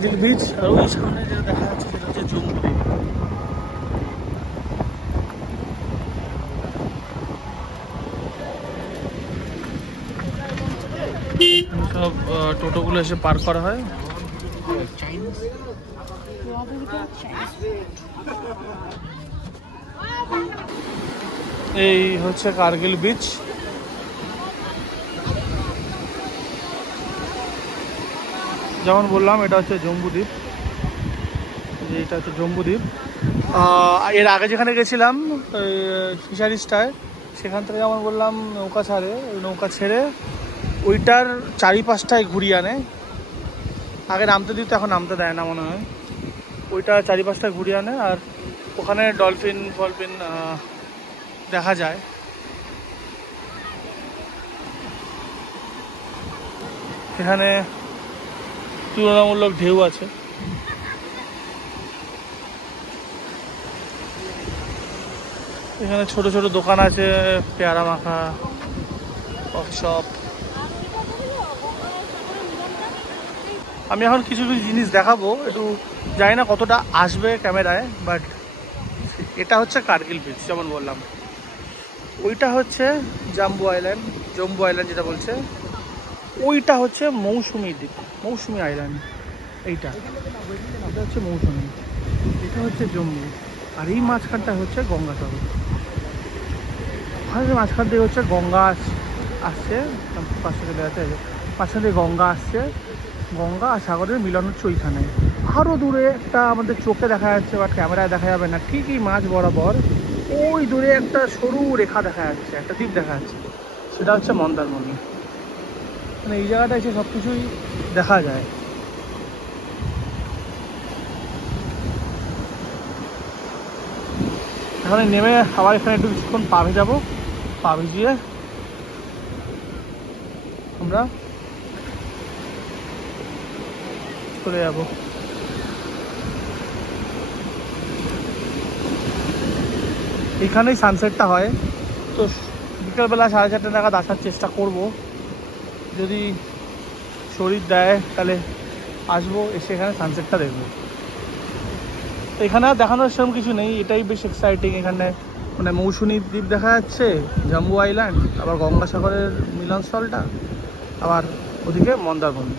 Kargil beach. আর ওই সামনে যেটা দেখা যাচ্ছে সেটা হচ্ছে জম্মু দ্বীপ। সব টোটোগুলো এসে পার্ক করা হয়। এই হচ্ছে কার্গিল বিচ। যেমন বললাম এটা হচ্ছে জম্বুদ্বীপ, এটা হচ্ছে জম্বুদ্বীপ। এর আগে যেখানে গেছিলাম ফিশারিজটায়, সেখান থেকে যেমন বললাম নৌকা ছাড়ে, ওই নৌকা ছেড়ে ওইটার চারিপাশটায় ঘুরিয়ে আনে। আগে নামতে দিত, এখন নামতে দেয় না মনে হয়। ওইটা চারিপাশটায় ঘুরিয়ে আনে আর ওখানে ডলফিন ফলফিন দেখা যায়। এখানে তুলনামূলক ঢেউ আছে। এখানে ছোট ছোট দোকান আছে, পেয়ারা মাখা, কফি শপ। আমি এখন কিছু কিছু জিনিস দেখাবো, একটু জানি না কতটা আসবে ক্যামেরায়, বাট এটা হচ্ছে কার্গিল বিচ যেমন বললাম। ওইটা হচ্ছে জম্বু আইল্যান্ড যেটা বলছে, ওইটা হচ্ছে মৌসুমী দ্বীপ, মৌসুমী আইল্যান্ড। এইটা হচ্ছে মৌসুমী, এটা হচ্ছে জম্মু। আর এই মাঝখানটা হচ্ছে গঙ্গাসাগর। ওখানে মাঝখান দিয়ে হচ্ছে গঙ্গা আসছে, পাশে চলে আছে, মাঝখান দিয়ে গঙ্গা আসছে। গঙ্গা আর সাগরের মিলন হচ্ছে ওইখানে। আরও দূরে একটা আমাদের চোখে দেখা যাচ্ছে, বাট ক্যামেরায় দেখা যাবে না, ঠিকই মাঝ বরাবর ওই দূরে একটা সরু রেখা দেখা যাচ্ছে, একটা দ্বীপ দেখা যাচ্ছে, সেটা হচ্ছে মন্দারমণি। মানে এই জায়গাটা এসে সব কিছুই দেখা যায়। এখানে নেমে আবার এখানে একটু কিছুক্ষণ পা ভেজাবো, পা ভিজিয়ে আমরা চলে যাবো। এখানেই সানসেটটা হয়, তো বিকালবেলা 4:30 নাগাদ আসার চেষ্টা করব। যদি শরীর দেয় তাহলে আসবো, এসে এখানে সানসেটটা দেখবো। এখানে আর দেখানোর সেরকম কিছু নেই, এটাই বেশ এক্সাইটিং। এখানে মানে মৌসুমী দ্বীপ দেখা যাচ্ছে, জম্বু আইল্যান্ড, আবার গঙ্গাসাগরের মিলনস্থলটা, আবার ওদিকে মন্দারমণি।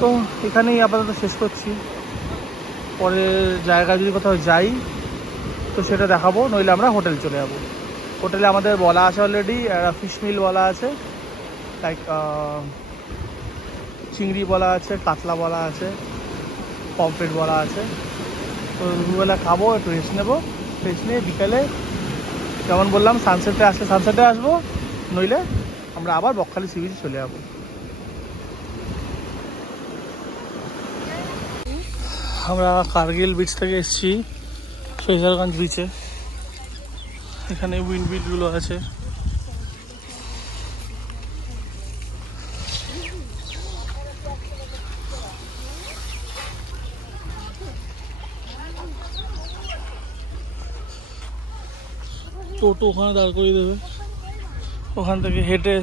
তো এখানেই আপাতত শেষ করছি। পরের জায়গায় যদি কোথাও যাই তো সেটা দেখাবো, নইলে আমরা হোটেল চলে যাবো। হোটেলে আমাদের বলা আছে অলরেডি, একটা ফিশ মিল বলা আছে, লাইক চিংড়ি বলা আছে, কাতলা বলা আছে, পমফ্রেট বলা আছে। তো দুবেলা খাবো, একটু রেস্ট নেবো, রেস্ট নিয়ে বিকেলে যেমন বললাম সানসেটে আসবো, নইলে আমরা আবার বকখালি সি বিচে চলে যাবো। আমরা কার্গিল বিচ থেকে এসেছি ফ্রেজারগঞ্জ বিচে। এখানে উইন্ড মিলগুলো আছে। টোটো ওখানে দাঁড় করিয়ে দেবে, ওখান থেকে হেঁটে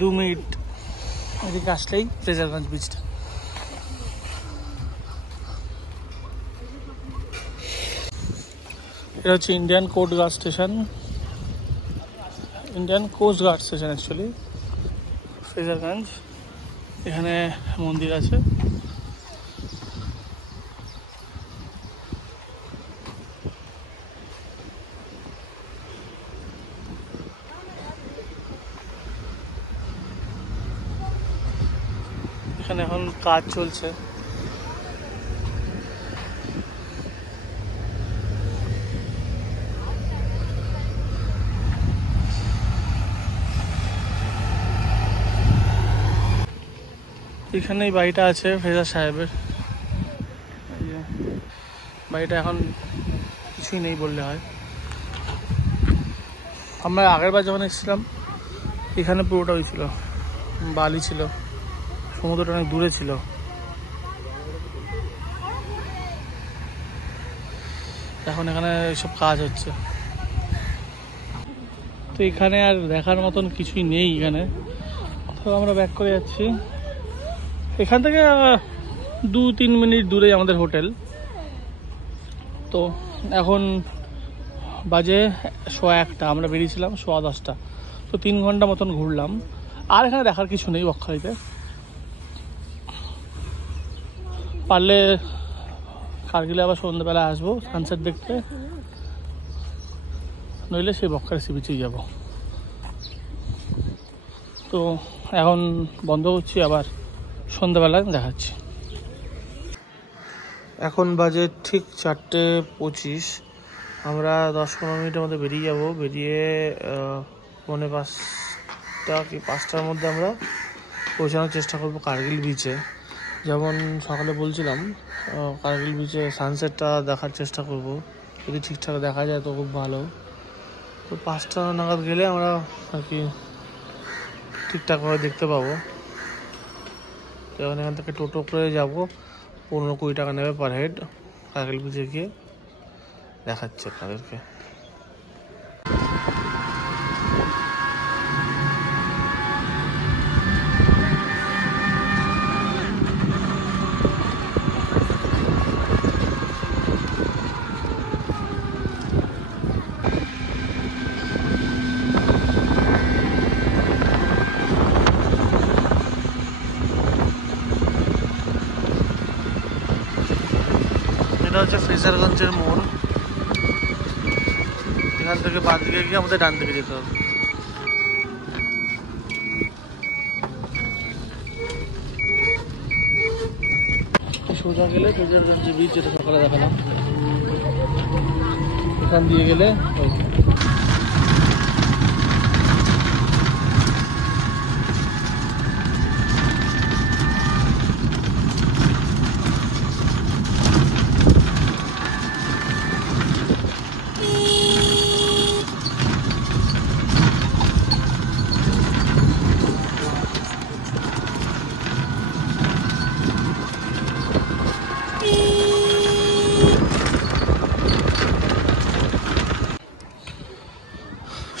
2 মিনিট এদিকে আসলেই ফ্রেজারগঞ্জ বিচটা। এটা হচ্ছে Indian coast guard station, actually Fraserganj. এখানে মন্দির আছে। এখানে এখন কাজ চলছে। এখানেই বাড়িটা আছে ফেজার সাহেবের। বাড়িটা এখন কিছুই নেই বললে হয়। আমরা আগের বার যখন এসেছিলাম এখানে পুরোটা হয়েছিল, বালি ছিল, সমুদ্রটা অনেক দূরে ছিল। এখন এখানে সব কাজ হচ্ছে। তো এখানে আর দেখার মতন কিছুই নেই। এখানে তো আমরা ব্যাক করে যাচ্ছি। এখান থেকে 2-3 মিনিট দূরেই আমাদের হোটেল। তো এখন বাজে 1:15, আমরা বেরিয়েছিলাম 10:15, তো 3 ঘন্টা মতন ঘুরলাম। আর এখানে দেখার কিছু নেই বকখালিতে। পারলে কার্গিলে আবার সন্ধ্যেবেলা আসবো সানসেট দেখতে, নইলে সেই বকখালি সি বিচেই যাবো। তো এখন বন্ধ করছি, আবার সন্ধ্যাবেলায় দেখাচ্ছি। এখন বাজে ঠিক 4:25, আমরা 10-15 মিনিটের মধ্যে বেরিয়ে যাব। বেরিয়ে 4:45 কি 5টার মধ্যে আমরা পৌঁছানোর চেষ্টা করব কার্গিল বিচে। যেমন সকালে বলছিলাম, কার্গিল বিচে সানসেটটা দেখার চেষ্টা করব, যদি ঠিকঠাক দেখা যায় তো খুব ভালো। তো 5টা নাগাদ গেলে আমরা আর কি ঠিকঠাকভাবে দেখতে পাবো। তো এখান থেকে টোটো করে যাবো, 15-20 টাকা নেবে পার হেড। কার্গিল বিচে গিয়ে দেখাচ্ছে আপনাদেরকে। এটা হচ্ছে ফ্রেজারগঞ্জের মোড়। এখান থেকে বাঁ দিকে গিয়ে আমাদের ডান দিকে যেতে হবে। সোজা গেলে ফ্রেজারগঞ্জ বিচ, যেটা সকালে দেখালাম, এখান দিয়ে গেলে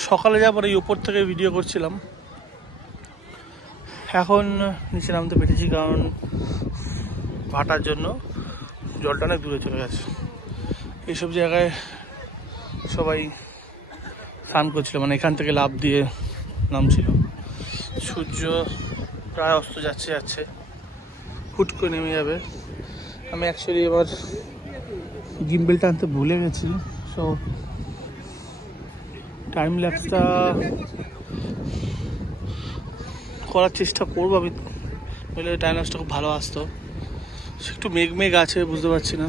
সকালে যাওয়ার পরে এই উপর থেকে ভিডিও করছিলাম। এখন নিচে নামতে পেরেছি, কারণ ভাটার জন্য জলটা অনেক দূরে চলে গেছে। এইসব জায়গায় সবাই স্নান করছিল, মানে এখান থেকে লাফ দিয়ে নামছিল। সূর্য প্রায় অস্ত যাচ্ছে, হুট করে নেমে যাবে। আমি অ্যাকচুয়ালি এবার গিম্বেলটা আনতে ভুলে গেছি, সো টাইম ল্যাপসটা করার চেষ্টা করবো আমি, বলে টাইম ল্যাপসটা খুব ভালো আসতো। একটু মেঘ আছে, বুঝতে পারছি না।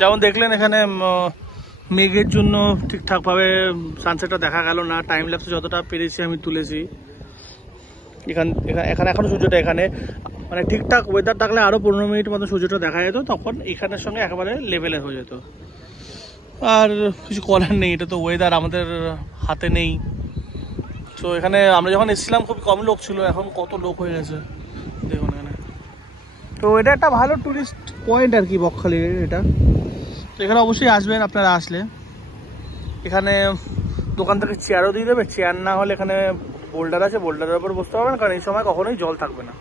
যেমন দেখলেন এখানে মেঘের জন্য ঠিকঠাকভাবে সানসেটটা দেখা গেল না। টাইম ল্যাপসে যতটা পেরেছি আমি তুলেছি। এখানে এখনো সূর্যটা এখানে মানে ঠিকঠাক ওয়েদার থাকলে আরও 15 মিনিট মতো সূর্যটা দেখা যেত, তখন এখানের সঙ্গে একেবারে লেভেলে হয়ে যেত। আর কিছু করার নেই, এটা তো ওয়েদার আমাদের হাতে নেই। তো এখানে আমরা যখন এসেছিলাম খুব কম লোক ছিল, এখন কত লোক হয়ে গেছে দেখুন এখানে। তো এটা একটা ভালো টুরিস্ট পয়েন্ট আর কি বকখালির এটা। তো এখানে অবশ্যই আসবেন আপনারা। আসলে এখানে দোকান থেকে চেয়ারও দিয়ে দেবে, চেয়ার না হলে এখানে বোল্ডার আছে, বোল্ডারের উপর বসতে পারবেন, কারণ এই সময় কখনোই জল থাকবে না।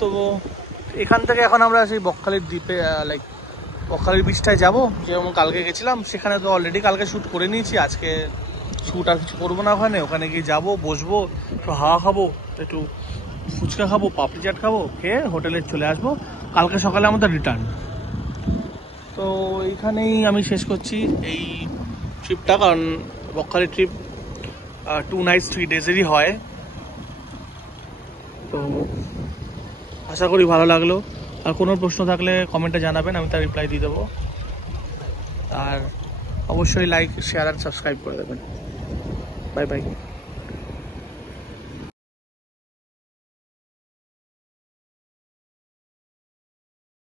তো এখান থেকে এখন আমরা সেই বকখালির দ্বীপে লাইক বকখালির বিচটায় যাবো। যেমন কালকে গেছিলাম, সেখানে তো অলরেডি কালকে শ্যুট করে নিয়েছি, আজকে শ্যুট আর কিছু করবো না। ওখানে গিয়ে যাবো, বসবো, একটু হাওয়া খাবো, একটু ফুচকা খাবো, পাপড়ি চাট খাবো, খেয়ে হোটেলে চলে আসবো। কালকে সকালে আমাদের রিটার্ন। তো এইখানেই আমি শেষ করছি এই ট্রিপটা, কারণ বকখালি ট্রিপ 2 নাইটস 3 ডেজেরই হয়। তো আশা করি ভালো লাগলো। আর কোনো প্রশ্ন থাকলে কমেন্টে জানাবেন, আমি তার রিপ্লাই দিয়ে দেবো। আর অবশ্যই লাইক, শেয়ার আর সাবস্ক্রাইব করে দেবেন। Bye bye.